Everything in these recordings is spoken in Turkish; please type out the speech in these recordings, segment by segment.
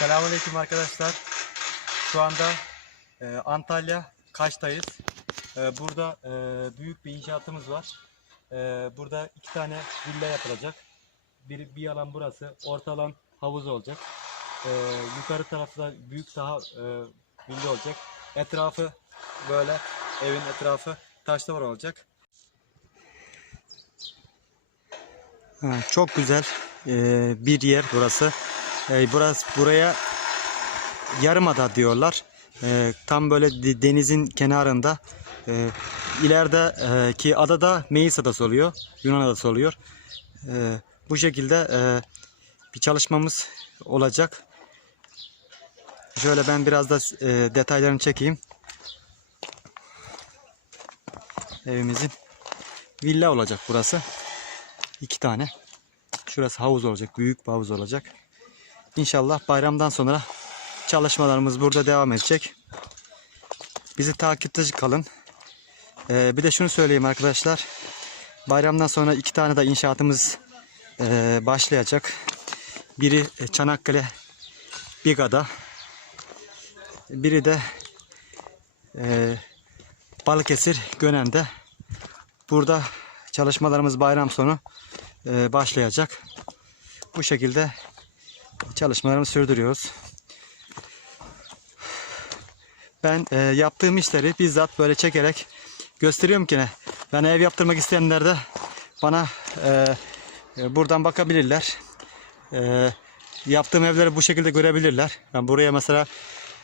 Selamünaleyküm arkadaşlar. Şu anda e, Antalya Kaş'tayız. E, burada e, büyük bir inşaatımız var. E, burada iki tane villa yapılacak. Bir, bir alan burası. Orta alan havuz olacak. E, yukarı tarafta büyük daha e, villa olacak. Etrafı böyle evin etrafı taş duvar olacak. Çok güzel e, bir yer burası. Burası buraya Yarımada diyorlar. E, tam böyle de- denizin kenarında. E, ileride e, ki adada Meis adası oluyor. Yunan adası oluyor. E, bu şekilde e, bir çalışmamız olacak. Şöyle ben biraz da e, detaylarını çekeyim. Evimizin villa olacak burası. İki tane. Şurası havuz olacak. Büyük bir havuz olacak. İnşallah bayramdan sonra çalışmalarımız burada devam edecek. Bizi takipte kalın. Ee, bir de şunu söyleyeyim arkadaşlar. Bayramdan sonra iki tane de inşaatımız e, başlayacak. Biri e, Çanakkale Biga'da. Biri de e, Balıkesir Gönen'de. Burada çalışmalarımız bayram sonu e, başlayacak. Bu şekilde çalışmalarımızı sürdürüyoruz. Ben e, yaptığım işleri bizzat böyle çekerek gösteriyorum ki ne. Ben ev yaptırmak isteyenler de bana e, e, buradan bakabilirler. E, yaptığım evleri bu şekilde görebilirler. Ben buraya mesela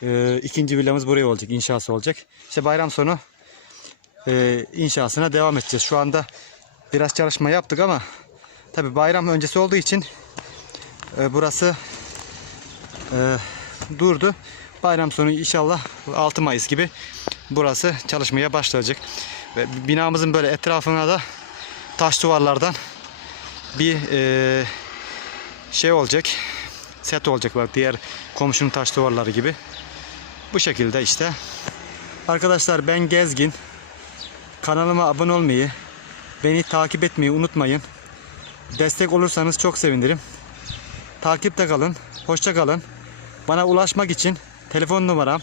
e, ikinci villamız buraya olacak, inşası olacak. İşte bayram sonu e, inşasına devam edeceğiz. Şu anda biraz çalışma yaptık ama tabi bayram öncesi olduğu için e, burası e, durdu. Bayram sonu inşallah 6 Mayıs gibi burası çalışmaya başlayacak. Ve binamızın böyle etrafına da taş duvarlardan bir e, şey olacak. Set olacak bak diğer komşunun taş duvarları gibi. Bu şekilde işte. Arkadaşlar ben Gezgin. Kanalıma abone olmayı, beni takip etmeyi unutmayın. Destek olursanız çok sevinirim. Takipte kalın. Hoşça kalın. Bana ulaşmak için telefon numaram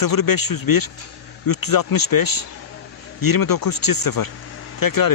0501 365 29 0. Tekrar ediyorum.